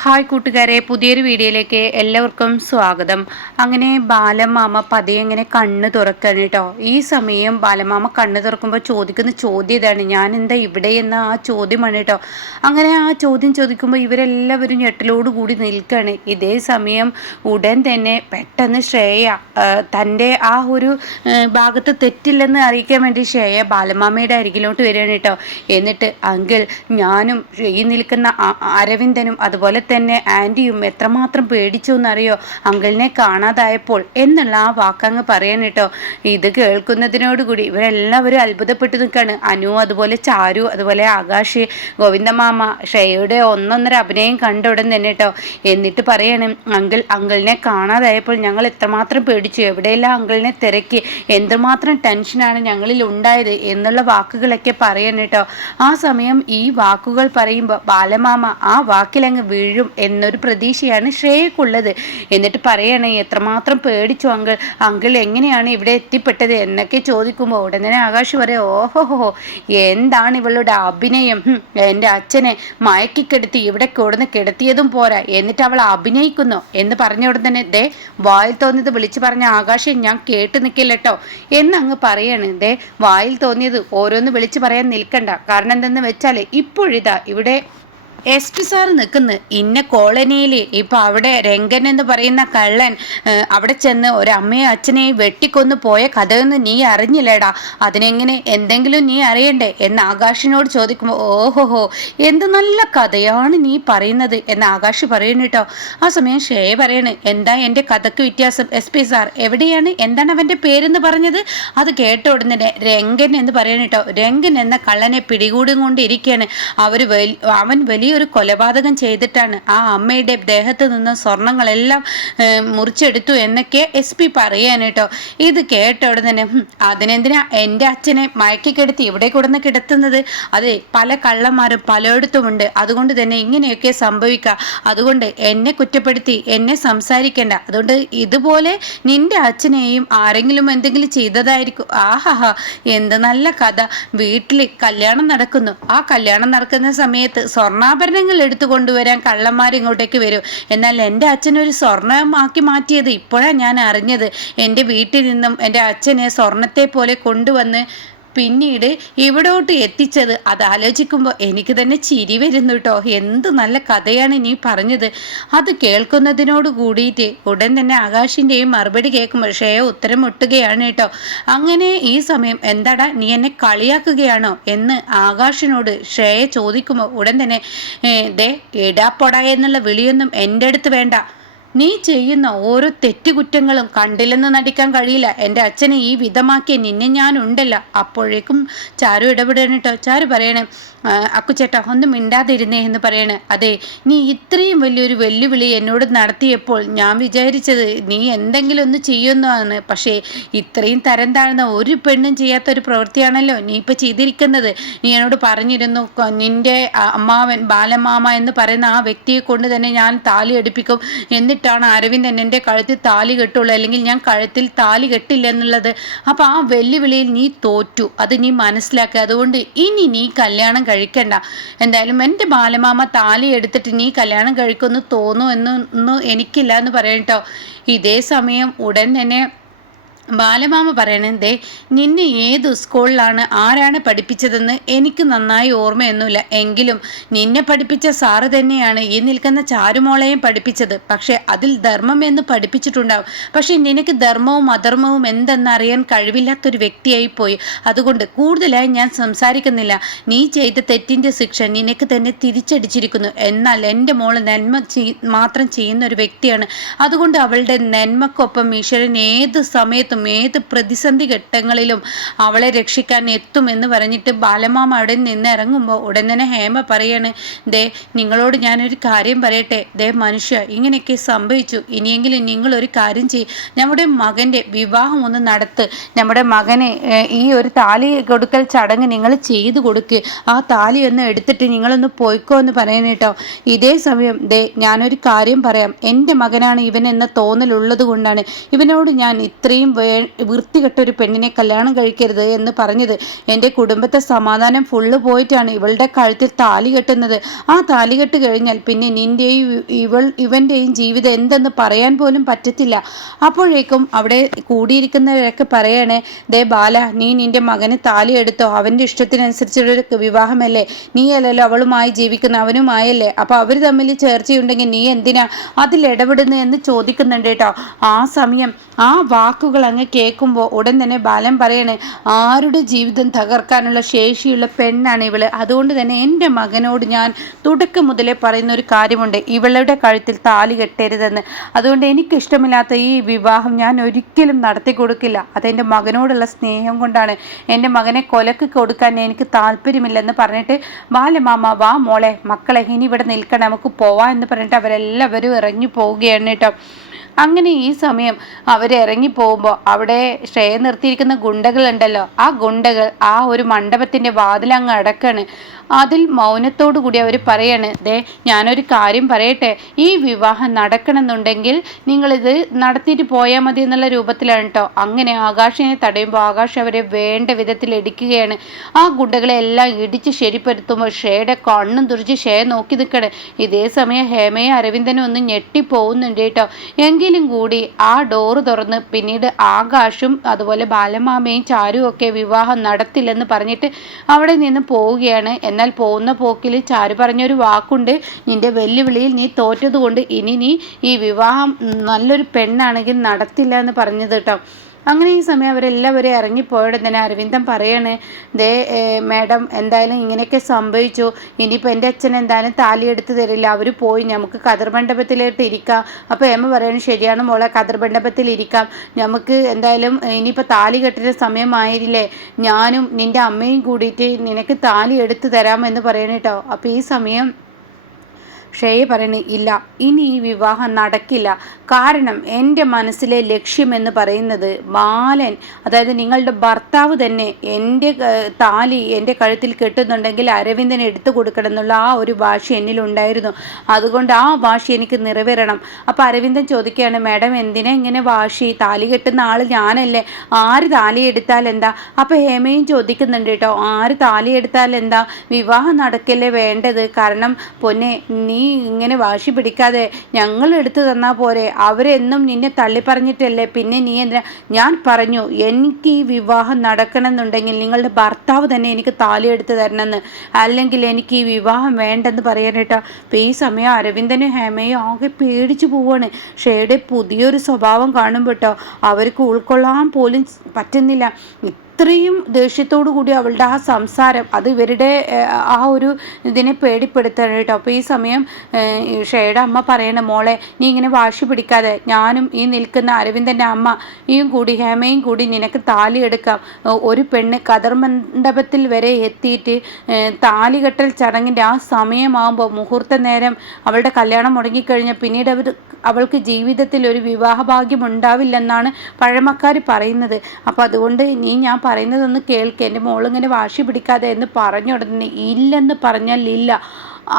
Hi കൂട്ടുകാരെ, പുതിയൊരു വീഡിയോയിലേക്ക് എല്ലാവർക്കും സ്വാഗതം. അങ്ങനെ ബാലമാമ പതിയെ ഇങ്ങനെ കണ്ണ് തുറക്കാൻ കേട്ടോ. ഈ സമയം ബാലമാമ കണ്ണ് തുറക്കുമ്പോൾ ചോദിക്കുന്ന ചോദ്യം ഇതാണ്, ഞാൻ എന്താ ഇവിടെ എന്ന ആ ചോദ്യമാണ് കേട്ടോ. അങ്ങനെ ആ ചോദ്യം ചോദിക്കുമ്പോൾ ഇവരെല്ലാവരും ഞെട്ടലോട് കൂടി നിൽക്കുകയാണ്. ഇതേ സമയം ഉടൻ തന്നെ പെട്ടെന്ന് ശ്രേയ തൻ്റെ ആ ഒരു ഭാഗത്ത് തെറ്റില്ലെന്ന് അറിയിക്കാൻ വേണ്ടി ശ്രേയ ബാലമാമയുടെ അരികിലോട്ട് വരികയാണ് കേട്ടോ. എന്നിട്ട് അങ്കിൾ, ഞാനും ഈ നിൽക്കുന്ന അരവിന്ദനും അതുപോലെ തന്നെ ആൻറ്റിയും എത്രമാത്രം പേടിച്ചു എന്നറിയോ അങ്കിളിനെ കാണാതായപ്പോൾ എന്നുള്ള ആ വാക്കങ്ങ് പറയാൻ കേട്ടോ. ഇത് കേൾക്കുന്നതിനോടുകൂടി ഇവരെല്ലാവരും അത്ഭുതപ്പെട്ടു നിൽക്കുകയാണ്. അനു, അതുപോലെ ചാരു, അതുപോലെ ആകാശ്, ഗോവിന്ദമാമ ശ്രേയയുടെ ഒന്നൊന്നര അഭിനയം കണ്ട ഉടൻ തന്നെ കേട്ടോ. എന്നിട്ട് പറയാണ്, അങ്കിളിനെ കാണാതായപ്പോൾ ഞങ്ങൾ എത്രമാത്രം പേടിച്ചു, എവിടെയെല്ലാം അങ്കിളിനെ തിരക്കി, എന്തുമാത്രം ടെൻഷനാണ് ഞങ്ങളിൽ ഉണ്ടായത് എന്നുള്ള വാക്കുകളൊക്കെ പറയാൻ കേട്ടോ. ആ സമയം ഈ വാക്കുകൾ പറയുമ്പോൾ ബാലമാമ ആ വാക്കിലങ്ങ് വീഴും എന്നൊരു പ്രതീക്ഷയാണ് ശ്രേയക്കുള്ളത്. എന്നിട്ട് പറയണേ, എത്രമാത്രം പേടിച്ചു അങ്കിൾ എങ്ങനെയാണ് ഇവിടെ എത്തിപ്പെട്ടത് എന്നൊക്കെ ചോദിക്കുമ്പോൾ ഉടനെ ആകാശ് പറയാം, ഓഹോഹോ എന്താണ് ഇവളുടെ അഭിനയം, എൻ്റെ അച്ഛനെ മയക്കിക്കെടുത്തി ഇവിടെ കൊടുന്ന് കിടത്തിയതും പോരാ, എന്നിട്ട് അവൾ അഭിനയിക്കുന്നു എന്ന് പറഞ്ഞ ഉടൻ തന്നെ ദേ വായിൽ തോന്നിയത് വിളിച്ചു പറഞ്ഞ ആകാശം ഞാൻ കേട്ട് നിൽക്കില്ലട്ടോ എന്നങ്ങ് പറയാണ്. ദേ വായിൽ തോന്നിയത് ഓരോന്ന് വിളിച്ചു പറയാൻ നിൽക്കണ്ട, കാരണം എന്തെന്ന് വെച്ചാൽ ഇപ്പോഴിതാ ഇവിടെ SP സാർ നിൽക്കുന്നു ഇന്ന കോളനിയിൽ. ഇപ്പം അവിടെ രംഗൻ എന്ന് പറയുന്ന കള്ളൻ അവിടെ ചെന്ന് ഒരമ്മയും അച്ഛനെയും വെട്ടിക്കൊന്നു പോയ കഥയൊന്നും നീ അറിഞ്ഞില്ലേടാ, അതിനെങ്ങനെ എന്തെങ്കിലും നീ അറിയണ്ടേ എന്ന് ആകാശിനോട് ചോദിക്കുമ്പോൾ ഓഹോഹോ എന്ത് നല്ല കഥയാണ് നീ പറയുന്നത് എന്ന് ആകാശ് പറയുന്നു കേട്ടോ. ആ സമയം ശ്രേയ പറയണ്, എന്താ എൻ്റെ കഥയ്ക്ക് വ്യത്യാസം SP സാർ, എവിടെയാണ്, എന്താണ് അവൻ്റെ പേരെന്ന് പറഞ്ഞത്? അത് കേട്ട ഉടനെ രംഗൻ എന്ന് പറയണ കേട്ടോ. രംഗൻ എന്ന കള്ളനെ പിടികൂടി കൊണ്ടിരിക്കുകയാണ്. അവൻ വലിയൊരു കൊലപാതകം ചെയ്തിട്ടാണ് ആ അമ്മയുടെ ദേഹത്ത് നിന്ന് സ്വർണങ്ങളെല്ലാം മുറിച്ചെടുത്തു എന്നൊക്കെ SP പറയാൻ കേട്ടോ. ഇത് കേട്ട ഉടനെ അതിനെന്തിനാ എൻ്റെ അച്ഛനെ മയക്കിക്കെടുത്തി ഇവിടെ കൊടുന്ന് കിടത്തുന്നത്? അതെ, പല കള്ളന്മാരും പലയിടത്തുമുണ്ട്, അതുകൊണ്ട് തന്നെ ഇങ്ങനെയൊക്കെ സംഭവിക്കാം, അതുകൊണ്ട് എന്നെ കുറ്റപ്പെടുത്തി എന്നെ സംസാരിക്കേണ്ട, അതുകൊണ്ട് ഇതുപോലെ നിന്റെ അച്ഛനെയും ആരെങ്കിലും എന്തെങ്കിലും ചെയ്തതായിരിക്കും. ആഹാഹാ എന്ത് നല്ല കഥ. വീട്ടിൽ കല്യാണം നടക്കുന്നു, ആ കല്യാണം നടക്കുന്ന സമയത്ത് സ്വർണ്ണാഭരണങ്ങൾ എടുത്തു കൊണ്ടുവരാൻ കള്ളന്മാർ ഇങ്ങോട്ടേക്ക് വരും, എന്നാൽ എൻ്റെ അച്ഛനൊരു സ്വർണ്ണമാക്കി മാറ്റിയത് ഇപ്പോഴാണ് ഞാൻ അറിഞ്ഞത്. എൻ്റെ വീട്ടിൽ നിന്നും എൻ്റെ അച്ഛനെ സ്വർണത്തെ പോലെ കൊണ്ടുവന്ന് പിന്നീട് ഇവിടോട്ട് എത്തിച്ചത്, അത് ആലോചിക്കുമ്പോൾ എനിക്ക് തന്നെ ചിരി വരുന്നു കേട്ടോ. എന്ത് നല്ല കഥയാണ് നീ പറഞ്ഞത്. അത് കേൾക്കുന്നതിനോട് കൂടിയിട്ട് ഉടൻ തന്നെ ആകാശിൻ്റെയും മറുപടി കേൾക്കുമ്പോൾ ശ്രേയ ഉത്തരം മുട്ടുകയാണ് കേട്ടോ. അങ്ങനെ ഈ സമയം എന്താടാ നീ എന്നെ കളിയാക്കുകയാണോ എന്ന് ആകാശിനോട് ശ്രേയ ചോദിക്കുമ്പോൾ ഉടൻ തന്നെ ദേ ഇടാപ്പൊട എന്നുള്ള വിളിയൊന്നും എൻ്റെ അടുത്ത് വേണ്ട, നീ ചെയ്യുന്ന ഓരോ തെറ്റുകുറ്റങ്ങളും കണ്ടില്ലെന്ന് നടിക്കാൻ കഴിയില്ല, എൻ്റെ അച്ഛനെ ഈ വിധമാക്കിയ നിന്നെ ഞാനുണ്ടല്ല. അപ്പോഴേക്കും ചാരു ഇടപെടണം കേട്ടോ. ചാരു പറയണേ, അക്കുച്ചേട്ടാ ഒന്ന് മിണ്ടാതിരുന്നേ എന്ന് പറയണേ. അതെ, നീ ഇത്രയും വലിയൊരു വെല്ലുവിളി എന്നോട് നടത്തിയപ്പോൾ ഞാൻ വിചാരിച്ചത് നീ എന്തെങ്കിലും ഒന്ന് ചെയ്യുന്നതാണ്, പക്ഷേ ഇത്രയും തരം താഴ്ന്ന ഒരു പെണ്ണും ചെയ്യാത്തൊരു പ്രവൃത്തിയാണല്ലോ നീ ഇപ്പം ചെയ്തിരിക്കുന്നത്. നീ എന്നോട് പറഞ്ഞിരുന്നു നിൻ്റെ അമ്മാവൻ ബാലമാമ എന്ന് പറയുന്ന ആ വ്യക്തിയെ കൊണ്ട് തന്നെ ഞാൻ താലി എടുപ്പിക്കും, എന്നിട്ടാണ് അരവിന്ദൻ എൻ്റെ കഴുത്തിൽ താലി കെട്ടുള്ളൂ, അല്ലെങ്കിൽ ഞാൻ കഴുത്തിൽ താലി കെട്ടില്ല എന്നുള്ളത്. അപ്പം ആ വെല്ലുവിളിയിൽ നീ തോറ്റു, അത് നീ മനസ്സിലാക്കുക. അതുകൊണ്ട് ഇനി നീ കല്യാണം കഴിക്കണ്ട. എന്തായാലും എൻ്റെ ബാലമാമ താലി എടുത്തിട്ട് നീ കല്യാണം കഴിക്കുമെന്ന് തോന്നുമെന്നൊന്നും എനിക്കില്ല എന്ന് പറയട്ടോ. ഇതേ സമയം ഉടൻ തന്നെ ബാലമാമ പറയണേ, നിന്നെ ഏത് സ്കൂളിലാണ് ആരാണ് പഠിപ്പിച്ചതെന്ന് എനിക്ക് നന്നായി ഓർമ്മയൊന്നുമില്ല, എങ്കിലും നിന്നെ പഠിപ്പിച്ച സാറ് തന്നെയാണ് ഈ നിൽക്കുന്ന ചാരുമോളെയും പഠിപ്പിച്ചത്. പക്ഷെ അതിൽ ധർമ്മം എന്ന് പഠിപ്പിച്ചിട്ടുണ്ടാവും, പക്ഷെ നിനക്ക് ധർമ്മവും അധർമ്മവും എന്തെന്നറിയാൻ കഴിവില്ലാത്തൊരു വ്യക്തിയായി പോയി. അതുകൊണ്ട് കൂടുതലായി ഞാൻ സംസാരിക്കുന്നില്ല. നീ ചെയ്ത തെറ്റിൻ്റെ ശിക്ഷ നിനക്ക് തന്നെ തിരിച്ചടിച്ചിരിക്കുന്നു. എന്നാൽ എൻ്റെ മോള് നന്മ മാത്രം ചെയ്യുന്ന ഒരു വ്യക്തിയാണ്, അതുകൊണ്ട് അവളുടെ നന്മക്കൊപ്പം ഈശ്വരൻ ഏത് സമയത്തും ഏത് പ്രതിസന്ധി ഘട്ടങ്ങളിലും അവളെ രക്ഷിക്കാൻ എത്തുമെന്ന് പറഞ്ഞിട്ട് ബാലമാമ അവിടെ നിന്ന് ഇറങ്ങുമ്പോൾ ഉടൻ തന്നെ ഹേമ പറയാണ്, ദേ നിങ്ങളോട് ഞാനൊരു കാര്യം പറയട്ടെ, ദേ മനുഷ്യ ഇങ്ങനെയൊക്കെ സംഭവിച്ചു, ഇനിയെങ്കിലും നിങ്ങളൊരു കാര്യം ചെയ്യും, നമ്മുടെ മകൻ്റെ വിവാഹം ഒന്ന് നടത്ത്, നമ്മുടെ മകനെ ഈ ഒരു താലി കൊടുക്കൽ ചടങ്ങ് നിങ്ങൾ ചെയ്തു കൊടുക്കുക, ആ താലി ഒന്ന് എടുത്തിട്ട് നിങ്ങളൊന്ന് പോയിക്കോ എന്ന് പറയുന്നത് കേട്ടോ. ഇതേ സമയം ദേ ഞാനൊരു കാര്യം പറയാം, എൻ്റെ മകനാണ് ഇവൻ എന്ന തോന്നലുള്ളത് കൊണ്ടാണ് ഇവനോട് ഞാൻ ഇത്രയും വൃത്തികെട്ടൊരു പെണ്ണിനെ കല്യാണം കഴിക്കരുത് എന്ന് പറഞ്ഞത്. എൻ്റെ കുടുംബത്തെ സമാധാനം ഫുള്ള് പോയിട്ടാണ് ഇവളുടെ കഴുത്തിൽ താലി കെട്ടുന്നത്. ആ താലി കെട്ട് കഴിഞ്ഞാൽ പിന്നെ നിൻ്റെയും ഇവൻ്റെയും ജീവിതം എന്തെന്ന് പറയാൻ പോലും പറ്റത്തില്ല. അപ്പോഴേക്കും അവിടെ കൂടിയിരിക്കുന്നവരൊക്കെ പറയണേ, ദേ ബാല, നീ നിൻ്റെ മകന് താലി എടുത്തോ, അവൻ്റെ ഇഷ്ടത്തിനനുസരിച്ചുള്ളൊരു വിവാഹമല്ലേ, നീ അല്ലല്ലോ അവളുമായി ജീവിക്കുന്ന, അവനുമായല്ലേ, അപ്പോൾ അവർ തമ്മിൽ ചേർച്ചയുണ്ടെങ്കിൽ നീ എന്തിനാ അതിൽ ഇടപെടുന്നു എന്ന് ചോദിക്കുന്നുണ്ട് കേട്ടോ. ആ സമയം ആ വാക്കുകൾ അങ്ങ് കേൾക്കുമ്പോൾ ഉടൻ തന്നെ ബാലൻ പറയണേ, ആരുടെ ജീവിതം തകർക്കാനുള്ള ശേഷിയുള്ള പെണ്ണാണ് ഇവള്. അതുകൊണ്ട് തന്നെ എൻ്റെ മകനോട് ഞാൻ തുടക്കം മുതലേ പറയുന്ന ഒരു കാര്യമുണ്ട്, ഇവളുടെ കഴുത്തിൽ താലി കെട്ടരുതെന്ന്. അതുകൊണ്ട് എനിക്കിഷ്ടമില്ലാത്ത ഈ വിവാഹം ഞാൻ ഒരിക്കലും നടത്തി കൊടുക്കില്ല. അതെൻ്റെ മകനോടുള്ള സ്നേഹം കൊണ്ടാണ്. എൻ്റെ മകനെ കൊലക്ക് കൊടുക്കാൻ എനിക്ക് താല്പര്യമില്ലെന്ന് പറഞ്ഞിട്ട്, ബാലമാമ വാ മോളെ, മക്കളെ ഇനി ഇവിടെ നിൽക്കണം, നമുക്ക് പോവാം എന്ന് പറഞ്ഞിട്ട് അവരെല്ലാവരും ഇറങ്ങി പോവുകയാണ് കേട്ടോ. അങ്ങനെ ഈ സമയം അവരിറങ്ങി പോകുമ്പോൾ അവിടെ ശ്രേയ നിർത്തിയിരിക്കുന്ന ഗുണ്ടകളുണ്ടല്ലോ, ആ ഗുണ്ടകൾ ആ ഒരു മണ്ഡപത്തിൻ്റെ വാതിലങ്ങ് അടക്കാണ്. അതിൽ മൗനത്തോടു കൂടി അവർ പറയാണ്, ദേ ഞാനൊരു കാര്യം പറയട്ടെ, ഈ വിവാഹം നടക്കണമെന്നുണ്ടെങ്കിൽ നിങ്ങളിത് നടത്തിയിട്ട് പോയാൽ മതി എന്നുള്ള രൂപത്തിലാണ് കേട്ടോ. അങ്ങനെ ആകാശിനെ തടയുമ്പോൾ ആകാശ് അവരെ വേണ്ട വിധത്തിൽ ഇടിക്കുകയാണ്. ആ ഗുണ്ടകളെ എല്ലാം ഇടിച്ച് ശരിപ്പെടുത്തുമ്പോൾ ഷേയുടെ കണ്ണും തുറിച്ച് ഷേ നോക്കി നിൽക്കണം. ഇതേ സമയം ഹേമയും അരവിന്ദനും ഒന്ന് ഞെട്ടിപ്പോകുന്നുണ്ട് കേട്ടോ. എങ്കിലും കൂടി ആ ഡോറ് തുറന്ന് പിന്നീട് ആകാശും അതുപോലെ ബാലമാമയും ചാരുവും ഒക്കെ വിവാഹം നടത്തില്ലെന്ന് പറഞ്ഞിട്ട് അവിടെ നിന്ന് പോവുകയാണ്. എന്നാൽ പോകുന്ന പോക്കിൽ ചാരു പറഞ്ഞൊരു വാക്കുണ്ട്, നിന്റെ വെല്ലുവിളിയിൽ നീ തോറ്റതുകൊണ്ട് ഇനി നീ ഈ വിവാഹം നല്ലൊരു പെണ്ണാണെങ്കിൽ നടത്തില്ല എന്ന് പറഞ്ഞത് കേട്ടോ. അങ്ങനെ ഈ സമയം അവരെല്ലാവരും ഇറങ്ങിപ്പോയുടെ തന്നെ അരവിന്ദൻ പറയാണ്, ദേ മാഡം എന്തായാലും ഇങ്ങനെയൊക്കെ സംഭവിച്ചു, ഇനിയിപ്പോൾ എൻ്റെ അച്ഛൻ എന്തായാലും താലി എടുത്ത് തരില്ല, അവർ പോയി, നമുക്ക് കതിർ മണ്ഡപത്തിലോട്ട് ഇരിക്കാം. അപ്പോൾ ഏമ്മ പറയണു, ശരിയാണ് മോളെ, കതിർ മണ്ഡപത്തിൽ ഇരിക്കാം, നമുക്ക് എന്തായാലും ഇനിയിപ്പോൾ താലി കെട്ടുന്ന സമയമായില്ലേ, ഞാനും നിൻ്റെ അമ്മയും കൂടിയിട്ട് നിനക്ക് താലി എടുത്ത് തരാമെന്ന് പറയണ കേട്ടോ. അപ്പോൾ ഈ സമയം ഷേയ പറയണ, ഇല്ല, ഇനി ഈ വിവാഹം നടക്കില്ല. കാരണം എൻ്റെ മനസ്സിലെ ലക്ഷ്യമെന്ന് പറയുന്നത് ബാലൻ, അതായത് നിങ്ങളുടെ ഭർത്താവ് തന്നെ എൻ്റെ താലി എൻ്റെ കഴുത്തിൽ കെട്ടുന്നുണ്ടെങ്കിൽ അരവിന്ദന് എടുത്തു കൊടുക്കണം എന്നുള്ള ആ ഒരു വാശി എന്നിലുണ്ടായിരുന്നു. അതുകൊണ്ട് ആ വാശി എനിക്ക് നിറവേറണം. അപ്പോൾ അരവിന്ദൻ ചോദിക്കുകയാണ്, മാഡം എന്തിനാ ഇങ്ങനെ വാശി, താലി കെട്ടുന്ന ആൾ ഞാനല്ലേ, ആര് താലി എടുത്താൽ എന്താ? അപ്പോൾ ഹേമയും ചോദിക്കുന്നുണ്ട് കേട്ടോ, ആര് താലി എടുത്താൽ എന്താ, വിവാഹം നടക്കല്ലേ വേണ്ടത്, കാരണം പൊന്നെ നീ ഇങ്ങനെ വാശി പിടിക്കാതെ ഞങ്ങൾ എടുത്തു തന്നാൽ പോരെ, അവരെന്നും നിന്നെ തള്ളി പറഞ്ഞിട്ടല്ലേ, പിന്നെ നീ എന്തിനാ? ഞാൻ പറഞ്ഞു എനിക്ക് ഈ വിവാഹം നടക്കണമെന്നുണ്ടെങ്കിൽ നിങ്ങളുടെ ഭർത്താവ് തന്നെ എനിക്ക് താലി എടുത്ത് തരണമെന്ന്, അല്ലെങ്കിൽ എനിക്ക് ഈ വിവാഹം വേണ്ടെന്ന് പറയാനേട്ടാ. അപ്പോൾ ഈ സമയം അരവിന്ദനും ഹേമയും ആകെ പേടിച്ചു പോവാണ്. ഷേയുടെ പുതിയൊരു സ്വഭാവം കാണുമ്പോൾ കേട്ടോ അവർക്ക് ഉൾക്കൊള്ളാൻ പോലും പറ്റുന്നില്ല. ഇത്രയും ദേഷ്യത്തോടു കൂടി അവളുടെ ആ സംസാരം അത് ഇവരുടെ ആ ഒരു ഇതിനെ പേടിപ്പെടുത്തണം കേട്ടോ. അപ്പോൾ ഈ സമയം ഷേയുടെ അമ്മ പറയണ, മോളെ നീ ഇങ്ങനെ വാശി പിടിക്കാതെ, ഞാനും ഈ നിൽക്കുന്ന അരവിന്ദൻ്റെ അമ്മയും കൂടി ഹേമയും കൂടി നിനക്ക് താലി എടുക്കാം. ഒരു പെണ്ണ് കതിർ മണ്ഡപത്തിൽ വരെ എത്തിയിട്ട് താലി കെട്ടൽ ചടങ്ങിൻ്റെ ആ സമയമാകുമ്പോൾ മുഹൂർത്ത നേരം അവളുടെ കല്യാണം മുടങ്ങിക്കഴിഞ്ഞാൽ പിന്നീട് അവൾക്ക് ജീവിതത്തിൽ ഒരു വിവാഹഭാഗ്യം ഉണ്ടാവില്ലെന്നാണ് പഴമക്കാർ പറയുന്നത്. അപ്പോൾ അതുകൊണ്ട് ഞാൻ പറയുന്നതൊന്ന് കേൾക്ക്, എൻ്റെ മോളിങ്ങനെ വാശി പിടിക്കാതെ എന്ന് പറഞ്ഞുടനെ ഇല്ലെന്ന് പറഞ്ഞാൽ ഇല്ല.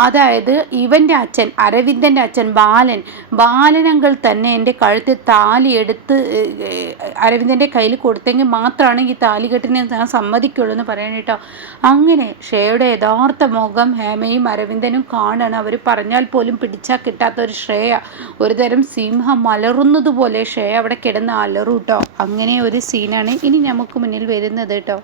അതായത് ഇവൻ്റെ അച്ഛൻ, അരവിന്ദൻ്റെ അച്ഛൻ ബാലനങ്കൾ തന്നെ എൻ്റെ കഴുത്തിൽ താലി എടുത്ത് അരവിന്ദൻ്റെ കയ്യിൽ കൊടുത്തെങ്കിൽ മാത്രമാണ് ഈ താലി കെട്ടിനെ ഞാൻ സമ്മതിക്കുള്ളൂ എന്ന് പറയണം കേട്ടോ. അങ്ങനെ ഷേയുടെ യഥാർത്ഥ മുഖം ഹേമയും അരവിന്ദനും കാണാണ്. അവർ പറഞ്ഞാൽ പോലും പിടിച്ചാൽ കിട്ടാത്ത ഒരു ശ്രേയ, ഒരു തരം സിംഹം അലറുന്നത് പോലെ ശ്രേയ അവിടെ കിടന്ന് അലറും കേട്ടോ. അങ്ങനെ ഒരു സീനാണ് ഇനി നമുക്ക് മുന്നിൽ വരുന്നത് കേട്ടോ.